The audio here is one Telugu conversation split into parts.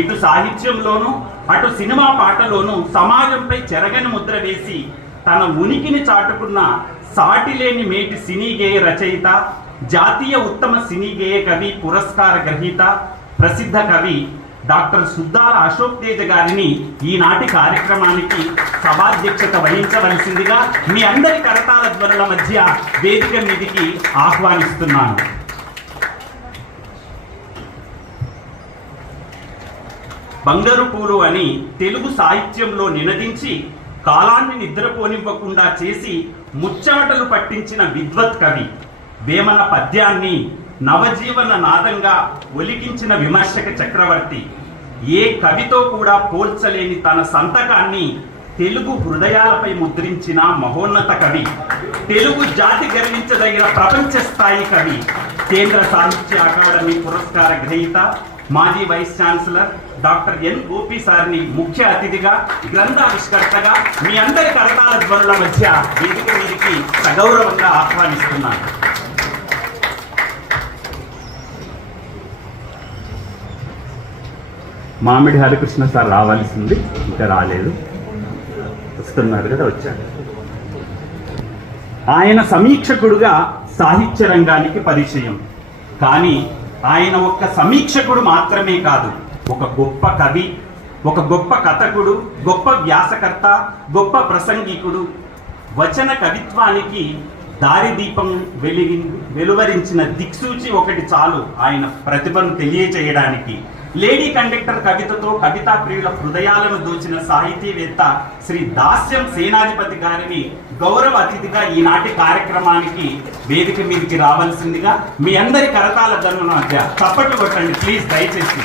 ఇటు సాహిత్యంలోనూ అటు సినిమా పాటలోనూ సమాజంపై చెరగని ముద్ర వేసి తన ఉనికిని చాటుకున్న సాటిలేని మేటి సినీ గేయ రచయిత, జాతీయ ఉత్తమ సినీ గేయ కవి పురస్కార గ్రహీత, ప్రసిద్ధ కవి డాక్టర్ సుద్దాల అశోక్ తేజ గారిని ఈనాటి కార్యక్రమానికి సభాధ్యక్షత వహించవలసిందిగా మీ అందరి కరతాళ ధ్వనుల మధ్య వేదిక మీదికి ఆహ్వానిస్తున్నాను. బంగారు పూలు అని తెలుగు సాహిత్యంలో నినదించి కాలాన్ని నిద్రపోనివ్వకుండా చేసి ముచ్చాటలు పట్టించిన విద్వత్ కవి, వేమన పద్యాన్ని నవజీవన నాదంగా ఒలికించిన విమర్శక చక్రవర్తి, ఏ కవితో కూడా పోల్చలేని తన సంతకాన్ని తెలుగు హృదయాలపై ముద్రించిన మహోన్నత కవి, తెలుగు జాతి గర్వించదగిన ప్రపంచ స్థాయి కవి, కేంద్ర సాహిత్య అకాడమీ పురస్కార గ్రహీత, మాజీ vice chancellor doctor N Gopi సార్ని ముఖ్య అతిథిగా, గ్రంథావిష్కర్తగా మీ అందరి కరతాళ ధ్వనుల మధ్య వేదిక మీదికి సగౌరవంగా ఆహ్వానిస్తున్నాను. మామిడి హరికృష్ణ సార్ రావాల్సింది, ఇంకా రాలేదు, వస్తున్నారు కదా, వచ్చారు. ఆయన సమీక్షకుడుగా సాహిత్య రంగానికి పరిచయం. కానీ ఆయన ఒక్క సమీక్షకుడు మాత్రమే కాదు, ఒక గొప్ప కవి, ఒక గొప్ప కథకుడు, గొప్ప వ్యాసకర్త, గొప్ప ప్రసంగికుడు. వచన కవిత్వానికి దారిదీపం వెలువరించిన దిక్సూచి ఒకటి చాలు ఆయన ప్రతిభను తెలియచేయడానికి. లేడీ కండక్టర్ కవితతో కవితా ప్రియుల హృదయాలను దోచిన సాహితీవేత్త శ్రీ దాస్యం సేనాధిపతి గారిని గౌరవ అతిథిగా ఈనాటి కార్యక్రమానికి వేదిక మీదకి రావాల్సిందిగా మీ అందరి కరతాళ ధ్వనుల మధ్య చప్పట్లు కొట్టండి ప్లీజ్, దయచేసి.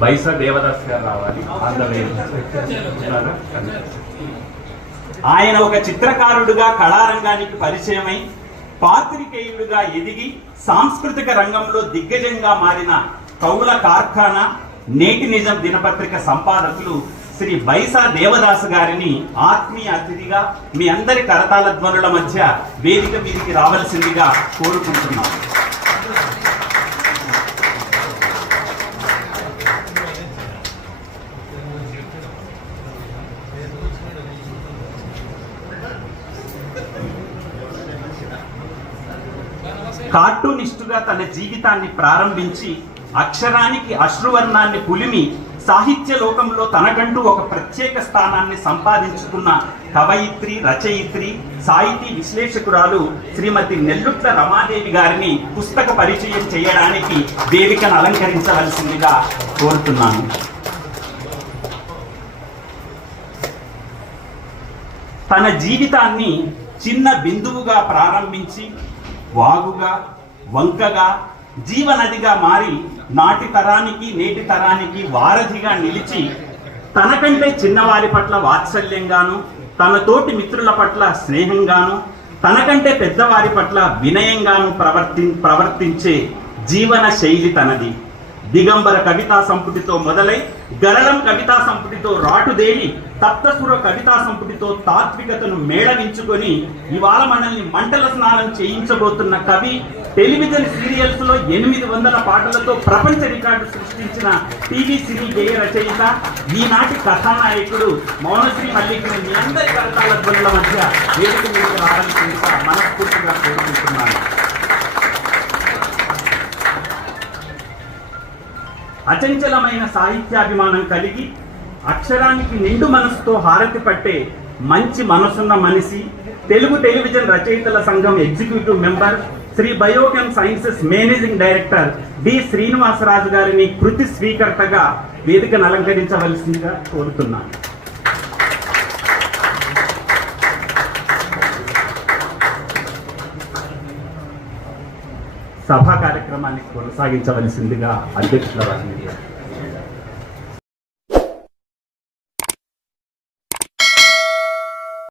బైసా దేవదాస్ గారు రావాలి. ఆయన ఒక చిత్రకారుడుగా కళారంగానికి పరిచయమై పాత్రికేయుడుగా ఎదిగి సాంస్కృతిక రంగంలో దిగ్గజంగా మారిన కవుల కార్ఖానా, నేటి నిజం దినపత్రిక సంపాదకులు శ్రీ బైసా దేవదాస్ గారిని ఆత్మీయ అతిథిగా మీ అందరి కరతాళ ధ్వనుల మధ్య వేదిక మీదికి రావాల్సిందిగా కోరుకుంటున్నాం. కార్టూనిస్టుగా తన జీవితాన్ని ప్రారంభించి అక్షరానికి అశ్రువర్ణాన్ని పులిమి సాహిత్య లోకంలో తనకంటూ ఒక ప్రత్యేక స్థానాన్ని సంపాదించుకున్న కవయిత్రి, రచయిత్రి, సాహితీ విశ్లేషకురాలు శ్రీమతి నెల్లుట్ల రమాదేవి గారిని పుస్తక పరిచయం చేయడానికి వేదికను అలంకరించవలసిందిగా కోరుతున్నాను. తన జీవితాన్ని చిన్న బిందువుగా ప్రారంభించి వాగుగా, వంకగా, జీవనదిగా మారి నాటి తరానికి నేటి తరానికి వారధిగా నిలిచి తనకంటే చిన్నవారి పట్ల వాత్సల్యంగాను, తన తోటి మిత్రుల పట్ల స్నేహంగాను, తనకంటే పెద్దవారి పట్ల వినయంగాను ప్రవర్తించే జీవన శైలి తనది. దిగంబర కవితా సంపుటితో మొదలై గరళం కవితా సంపుటితో రాటుదేలి తప్తసుర కవితా సంపుటితో తాత్వికతను మేళవించుకొని ఇవాళ మనల్ని మంటల స్నానం చేయించబోతున్న కవి, టెలివిజన్ సీరియల్స్ లో 800 పాటలతో ప్రపంచ రికార్డు సృష్టించిన టీవీ సినీ గేయ రచయిత, ఈనాటి కథానాయకుడు మౌనశ్రీ మల్లికని మీ అందరి కరతాళ ధ్వనుల మధ్య వేదిక మీదకి రావాల్సిందిగా మనస్ఫూర్తిగా కోరుకుంటున్నాను. అచంచలమైన సాహిత్యాభిమానం కలిగి అక్షరానికి నిండు మనసుతో హారతి పట్టే మంచి మనసున్న మనిషి, తెలుగు టెలివిజన్ రచయితల సంఘం executive member, Sri Biochem sciences managing director D Srinivasaraju గారిని కృతి స్వీకర్తగా వేదికను అలంకరించవలసిందిగా కోరుతున్నాను. సభా కార్యక్రమాన్ని కొనసాగించవలసిందిగా అధ్యక్షుల వారిని